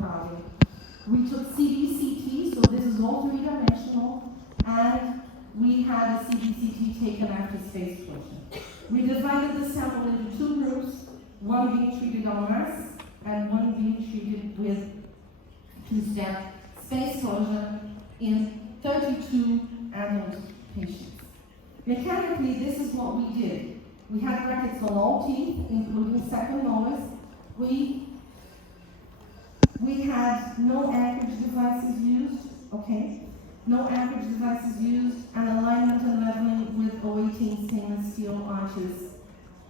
proud of. We took CBCT, so this is all three-dimensional, and we had a CBCT taken after space closure. We divided the sample into two groups, one being treated en masse, and one being treated with two-step space closure in 32 adult patients. Mechanically, this is what we did. We had brackets on all teeth, including second molars. We had no anchorage devices used, okay? No anchorage devices used, and alignment and leveling with 018 stainless steel arches,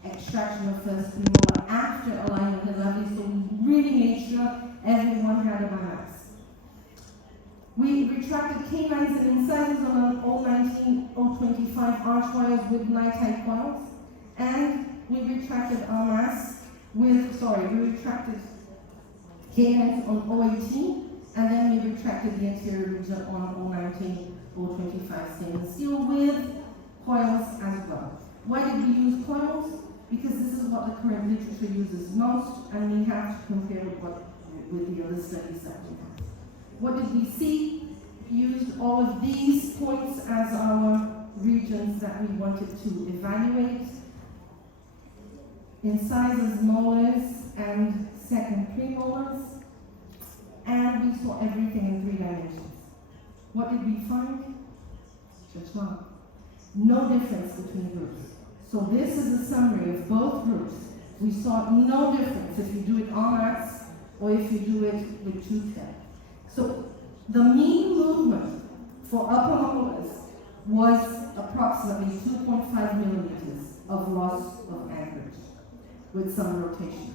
extraction of first premolar after alignment and leveling, so we really made sure everyone had a balance. We retracted canines and incisors on an 019, 025 arch wires with night-type coils, and we retracted en masse with, we retracted canines on 018, and then we retracted the anterior region on 019, 025 stainless steel with coils as well. Why did we use coils? Because this is what the current literature uses most, and we have to compare with the other studies that we have. What did we see? We used all of these points as our regions that we wanted to evaluate. Incisors, molars, and second premolars. And we saw everything in 3 dimensions. What did we find? Just one. No difference between groups. So this is a summary of both groups. We saw no difference if you do it en masse or if you do it with two-step. So the mean movement for upper molars was approximately 2.5 millimeters of loss of anchorage with some rotation.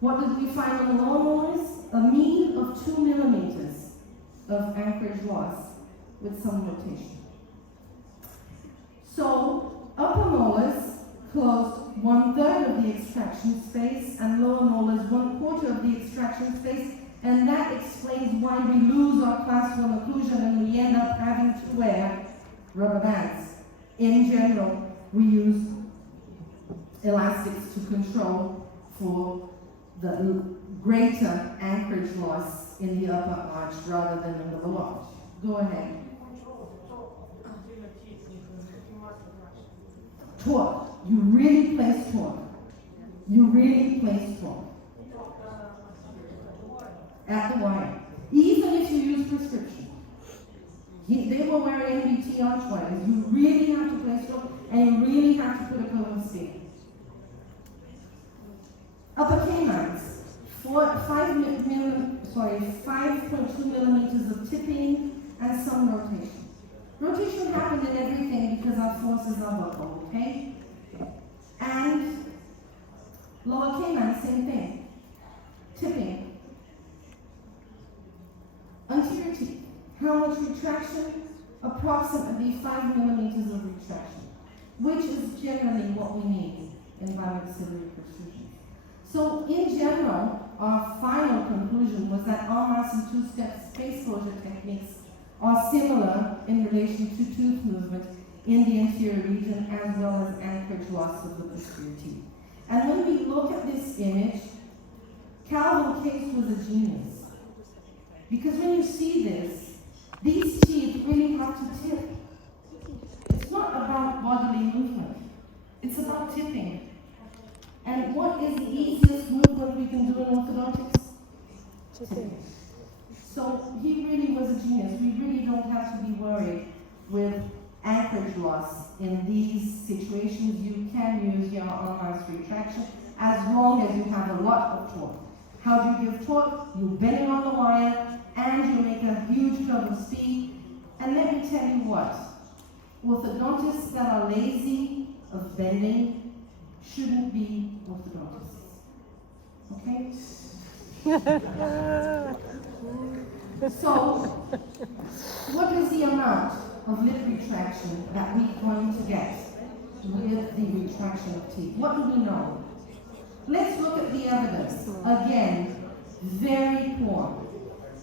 What did we find on the lower molars? A mean of 2 millimeters of anchorage loss with some rotation. So upper molars closed 1/3 of the extraction space and lower molars 1/4 of the extraction space, and that explains why we lose our class 1 occlusion and we end up having to wear rubber bands. In general, we use elastics to control for the greater anchorage loss in the upper arch rather than in the lower arch. Go ahead. Torque. You really place torque. You really place torque. At the wire. Even if you use prescription. They were wearing NBT arch wires. You really have to place torque and you really have to put a cone of speed. Upper canines. 5.2 millimeters of tipping and some rotation. Rotation happened in everything because our forces are local, okay? And lower canine, same thing. Tipping. Anterior teeth. How much retraction? Approximately 5 millimeters of retraction, which is generally what we need in biomaxillary protrusion. So in general, our final conclusion was that en masse and two-step space closure techniques are similar in relation to tooth movement in the anterior region as well as anchorage loss of the posterior teeth. And when we look at this image, Calvin Case was a genius. Because when you see this, these teeth really have to tip. It's not about bodily movement. It's about tipping. And what is the easiest movement we can do in orthodontics? Tipping. So he really was a genius. We really don't have to be worried with anchorage loss in these situations. You can use your en masse retraction as long as you have a lot of torque. How do you give torque? You bend it on the wire and you make a huge curve of speed. And let me tell you what, orthodontists that are lazy of bending shouldn't be orthodontists. Okay? So, what is the amount of lip retraction that we're going to get with the retraction of teeth? What do we know? Let's look at the evidence. Again, very poor.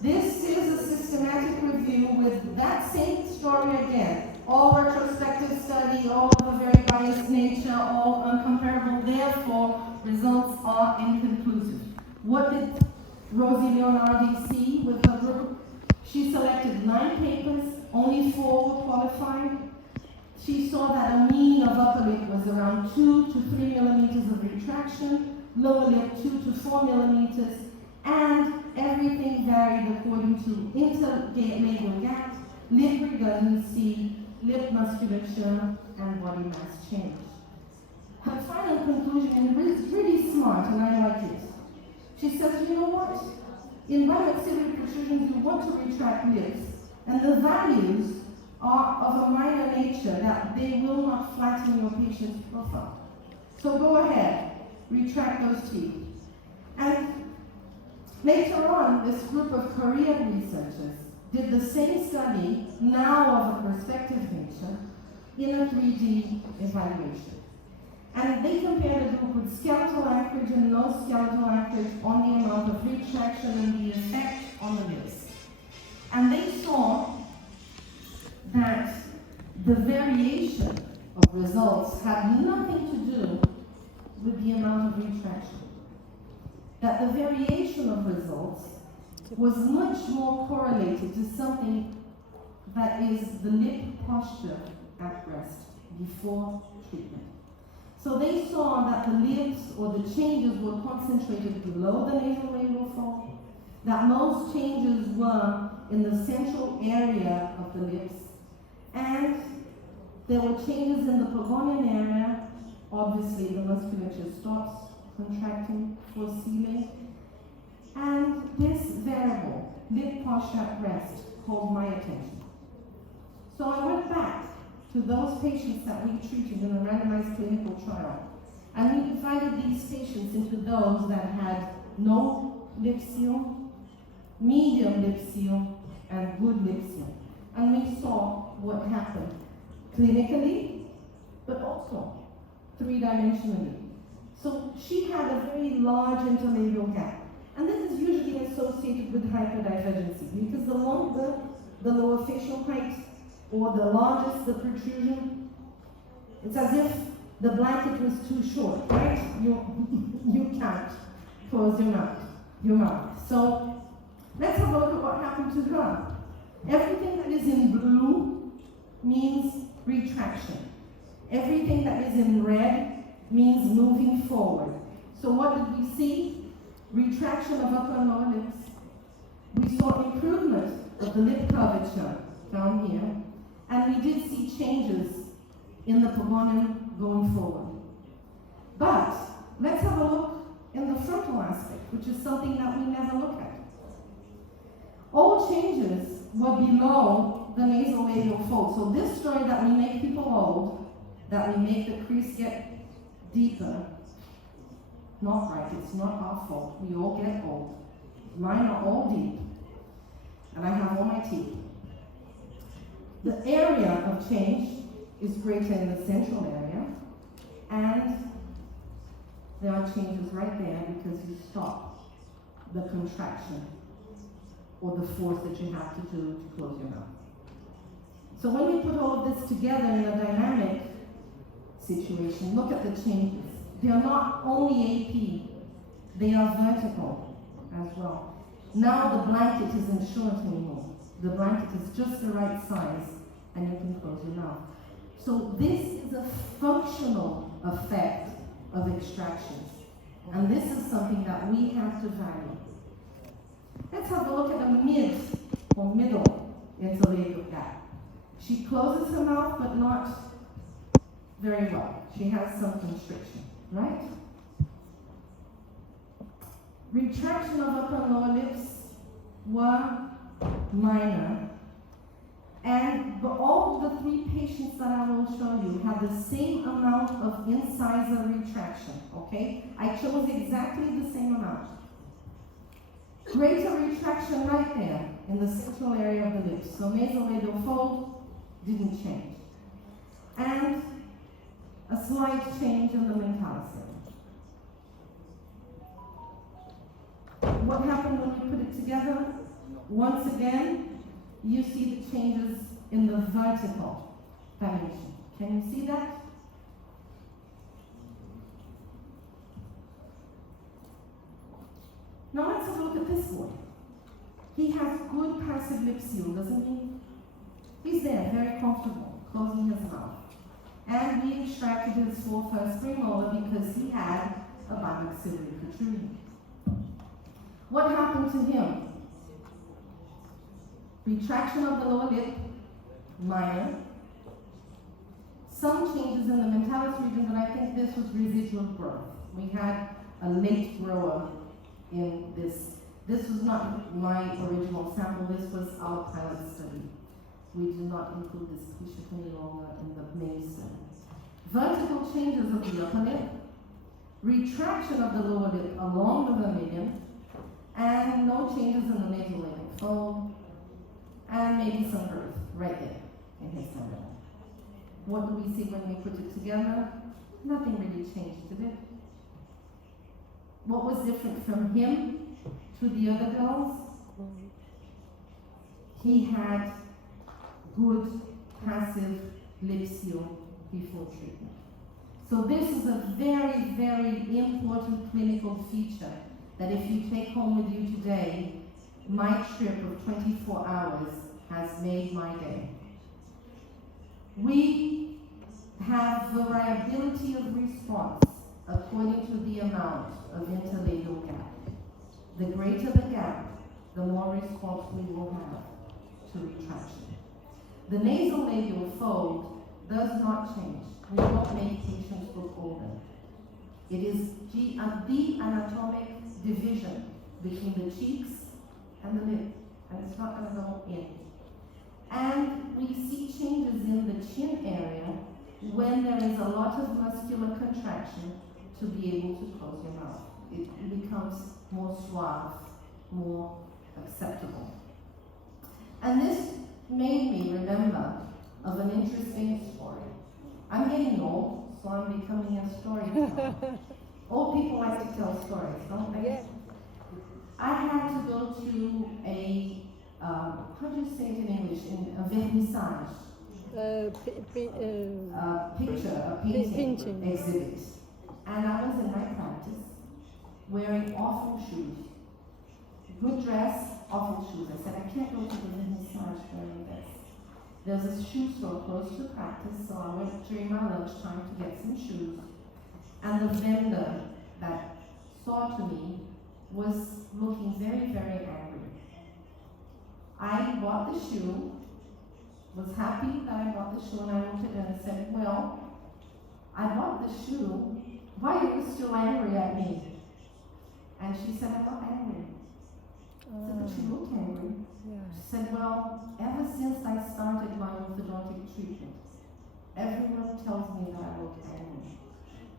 This is a systematic review with that same story again. All retrospective study, all of a very biased nature, all uncomparable. Therefore, results are inconclusive. What Rosie Leonardi C with her group. She selected 9 papers, only 4 were qualified. She saw that a mean of upper lip was around 2 to 3 millimeters of retraction, lower lip 2 to 4 millimeters, and everything varied according to interlabial gap, lip redundancy, lip musculature, and body mass change. Her final conclusion is really smart, and I like it. She says, you know what? In biomaxillary protrusions, you want to retract lips, and the values are of a minor nature that they will not flatten your patient's profile. So go ahead, retract those teeth. And later on, this group of Korean researchers did the same study, now of a prospective nature, in a 3D evaluation. And they compared a group with skeletal anchorage and no skeletal anchorage on the amount of retraction and the effect on the lips. And they saw that the variation of results had nothing to do with the amount of retraction. That the variation of results was much more correlated to something that is the lip posture at rest before treatment. So they saw that the lips or the changes were concentrated below the nasolabial fold, that most changes were in the central area of the lips, and there were changes in the Pavonian area. Obviously, the musculature stops contracting for sealing. And this variable, lip posture at rest, called my attention. So I went back to those patients that we treated in a randomized clinical trial. And we divided these patients into those that had no lip seal, medium lip seal, and good lip seal. And we saw what happened clinically, but also 3-dimensionally. So she had a very large interlabial gap. And this is usually associated with hyperdivergency, because the longer the lower facial height, or the largest the protrusion, it's as if the blanket was too short, right? You can't close your mouth. So let's have a look at what happened to her. Everything that is in blue means retraction. Everything that is in red means moving forward. So what did we see? Retraction of upper and lower lips. We saw improvement of the lip curvature down here. And we did see changes in the Pavonian going forward. But let's have a look in the frontal aspect, which is something that we never look at. All changes were below the nasolabial fold. So this story that we make people old, that we make the crease get deeper, not right, it's not our fault. We all get old. Mine are all deep. And I have all my teeth. The area of change is greater in the central area, and there are changes right there because you stop the contraction or the force that you have to do to close your mouth. So when you put all of this together in a dynamic situation, look at the changes. They are not only AP, they are vertical as well. Now the blanket isn't short anymore. The blanket is just the right size, and you can close your mouth. So this is a functional effect of extractions. And this is something that we have to value. Let's have a look at the mid or middle interlabial gap. She closes her mouth, but not very well. She has some constriction, right? Retraction of upper and lower lips were minor, but all of the 3 patients that I will show you have the same amount of incisor retraction, okay? I chose exactly the same amount. Greater retraction right there in the central area of the lips. So nasolabial fold didn't change. And a slight change in the mentalis area. What happened when you put it together? Once again, you see the changes in the vertical dimension. Can you see that? Now let's have a look look at this boy. He has good passive lip seal, doesn't he? He's there, very comfortable, closing his mouth. And we extracted his 4 first premolar because he had a bimaxillary protrusion. What happened to him? Retraction of the lower lip, minor. Some changes in the mentalis region, but I think this was residual growth. We had a late grower in this. This was not my original sample, this was our pilot study. We did not include this patient any longer in the main study. Vertical changes of the upper lip, retraction of the lower lip along the vermilion, and no changes in the nasal labial fold, and maybe some growth right there in his temple. What do we see when we put it together? Nothing really changed, did it? What was different from him to the other girls? He had good passive lip seal before treatment. So this is a very, very important clinical feature that if you take home with you today, my trip of 24 hours has made my day. We have variability of response according to the amount of interlabial gap. The greater the gap, the more response we will have to retraction. The nasolabial fold does not change. We don't make patients look older. It is the anatomic division between the cheeks and the lip, and it's not going to go in. And we see changes in the chin area when there is a lot of muscular contraction to be able to close your mouth. It becomes more suave, more acceptable. And this made me remember of an interesting story. I'm getting old, so I'm becoming a storyteller. Old people like to tell stories, don't they? Yeah. I had to go to a, how do you say it in English? A vernissage. Picture, a painting exhibit. And I was in my practice, wearing awful shoes. Good dress, awful shoes. I said, I can't go to the vernissage wearing this. There's a shoe store close to practice, so I went during my lunchtime to get some shoes. And the vendor that saw to me was looking very, very angry. I bought the shoe, was happy that I bought the shoe, and I looked at her and said, well, I bought the shoe, why are you still angry at me? And she said, I'm not angry. I said, but you look angry. Yeah. She said, well, ever since I started my orthodontic treatment, everyone tells me that I look angry.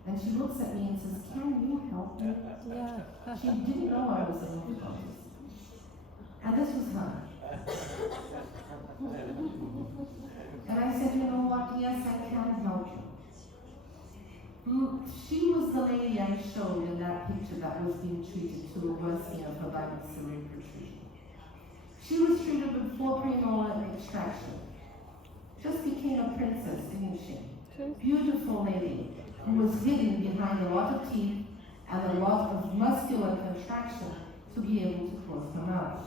And she looks at me and says, can you help me? Yeah. She didn't know I was an orthodontist. And this was her. And I said, you know what, yes, I can help you. She was the lady I showed in that picture that was being treated to a worsening of her bimaxillary protrusion. She was treated with 4 premolar extraction. Just became a princess, didn't she? Beautiful lady who was hidden behind a lot of teeth and a lot of muscular contraction to be able to close her mouth.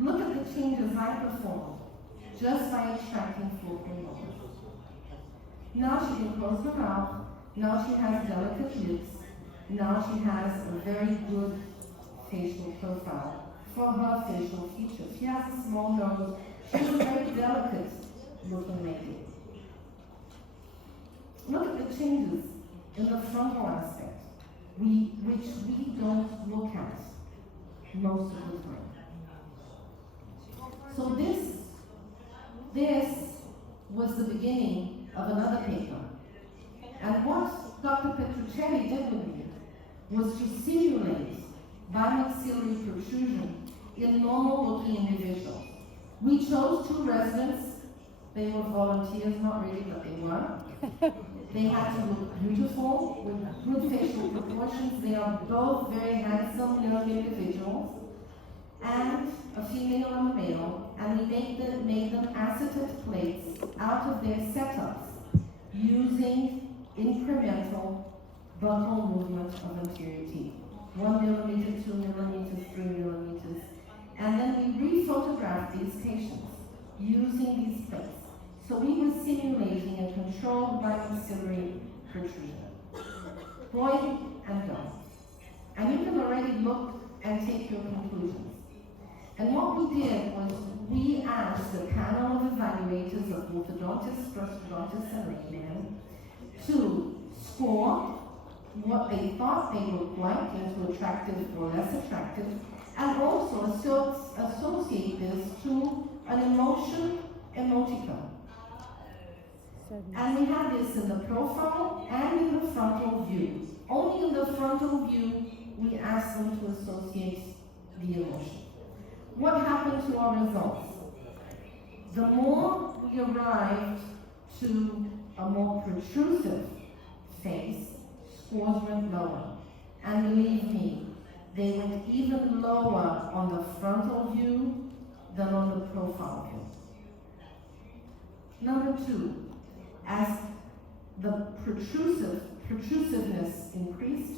Look at the changes I performed just by extracting 4 premolars. Now she can close her mouth. Now she has delicate lips. Now she has a very good facial profile for her facial features. She has a small nose. She's a very delicate looking lady. Look at the changes in the frontal aspect, which we don't look at most of the time. So this was the beginning of another paper. And what Dr. Petruccelli did with me was to simulate bimaxillary protrusion in normal-looking individuals. We chose 2 residents. They were volunteers, not really, but they were. They had to look beautiful, with good facial proportions. They are both very handsome young individuals, and a female and a male, and we made them acetate plates out of their setups using incremental buccal movement of anterior teeth. 1 millimeter, 2 millimeters, 3 millimeters. photographed these patients using these plates. So we were simulating a controlled bimaxillary protrusion. Boy and girl. And you can already look and take your conclusions. And what we did was we asked the panel of evaluators of orthodontists, prosthodontists, and laymen to score what they thought they looked like into attractive or less attractive, and also associate this to an emoticon. And we had this in the profile and in the frontal view. Only in the frontal view we asked them to associate the emotion. What happened to our results? The more we arrived to a more protrusive face, scores went lower. And believe me, they went even lower on the frontal view than on the profile view. Number two, as the protrusiveness increased,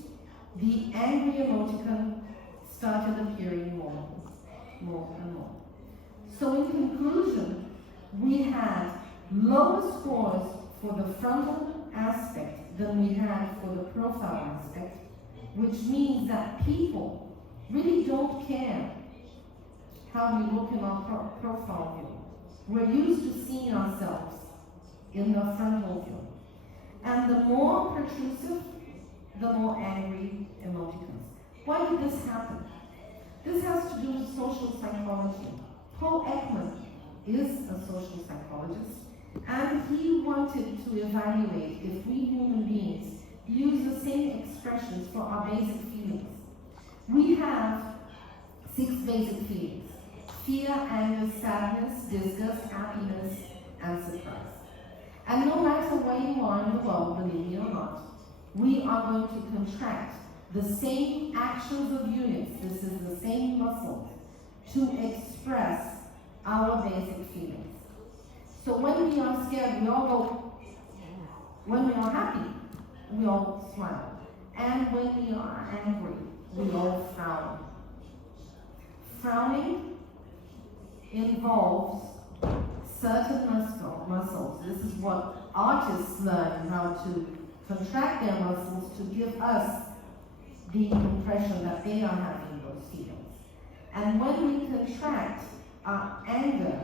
the angry emoticon started appearing more and more. So in conclusion, we had lower scores for the frontal aspect than we had for the profile aspect, which means that people really don't care how we look in our profile view. We're used to seeing ourselves in the frontal view. And the more protrusive, the more angry emoticons. Why did this happen? This has to do with social psychology. Paul Ekman is a social psychologist, and he wanted to evaluate if we human beings use the same expressions for our basic feelings. We have 6 basic feelings: fear, anger, sadness, disgust, happiness, and surprise. And no matter where you are in the world, believe me or not, we are going to contract the same actions of units, this is the same muscles, to express our basic feelings. So when we are scared, we all go. When we are happy, we all smile. And when we are angry, we all frown. Frowning involves certain muscles. This is what artists learn, how to contract their muscles to give us the impression that they are having those feelings. And when we contract our anger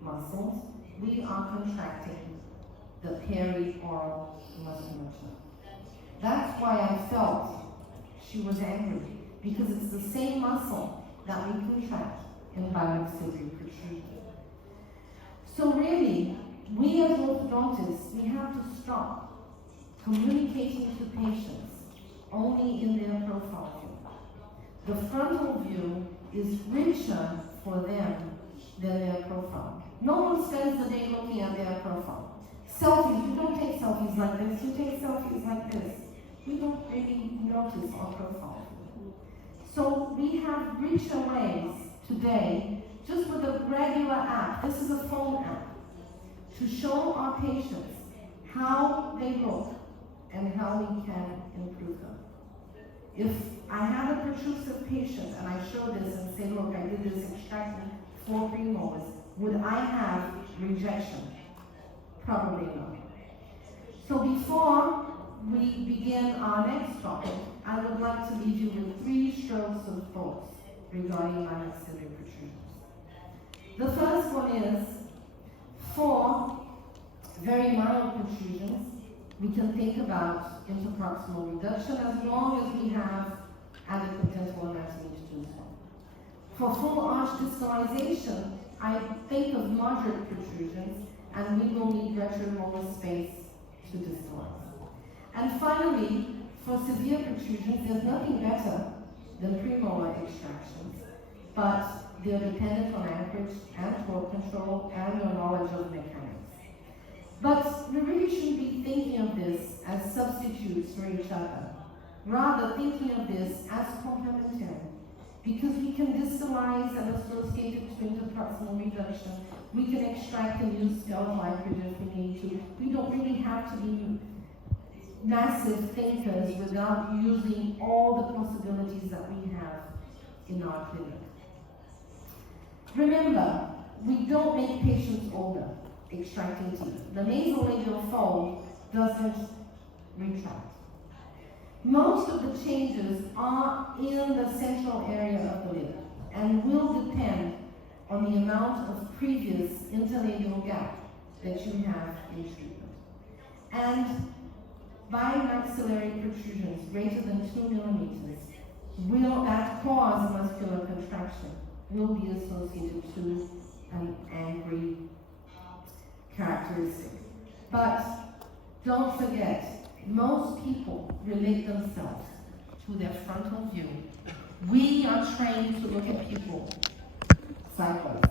muscles, we are contracting the perioral musculature. That's why I felt she was angry, because it's the same muscle that we contract in bimaxillary protrusion. So really, we as orthodontists, we have to stop communicating to patients only in their profile view. The frontal view is richer for them than their profile. No one spends the day looking at their profile. Selfies, you don't take selfies like this, you take selfies like this. We don't really notice our profile. So we have richer ways today, just with a regular app, this is a phone app, to show our patients how they look and how we can improve them. If I have a protrusive patient and I show this and say, look, I did this extraction 4 premolars, would I have rejection? Probably not. So before we begin our next topic, I would like to leave you with 3 strokes of thoughts regarding bimaxillary protrusions. The first one is, for very mild protrusions, we can think about interproximal reduction as long as we have adequate dental anatomy to do so. For full arch distalization, I think of moderate protrusions, and we will need retromolar space to distalize. And finally, for severe protrusions, there's nothing better than premolar extractions, but they're dependent on anchorage and torque control and your knowledge of mechanics. But we really shouldn't be thinking of this as substitutes for each other, rather thinking of this as complementary, because we can distalize and associate it to interproximal reduction. We can extract and use skeletal anchorage if we need to. We don't really have to be massive thinkers without using all the possibilities that we have in our clinic. Remember, we don't make patients older extracting teeth. The nasolabial fold doesn't retract. Most of the changes are in the central area of the lip and will depend on the amount of previous interlabial gap that you have in treatment. And bimoxillary protrusions greater than 2 millimeters will, that cause muscular contraction, will be associated to an angry characteristic. But don't forget, most people relate themselves to their frontal view. We are trained to look at people sideways,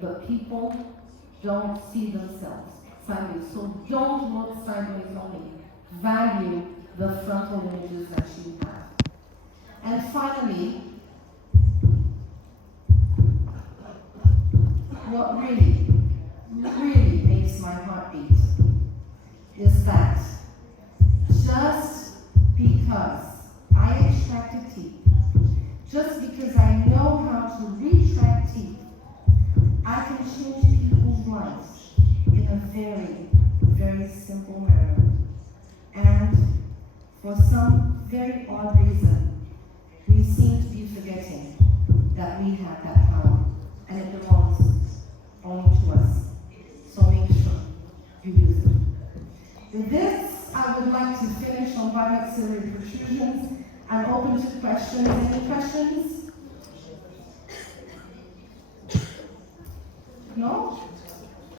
but people don't see themselves sideways. So don't look sideways only. Value the frontal images that you have. And finally, what really makes my heart beat is that just because I extracted teeth, just because I know how to retract teeth, I can change people's lives in a very, very simple manner. And for some very odd reason, we seem to be forgetting that we have that power, and it belongs only to us. So make sure you use it. With this, I would like to finish on bimoxillary protrusions. I'm open to questions. Any questions? No?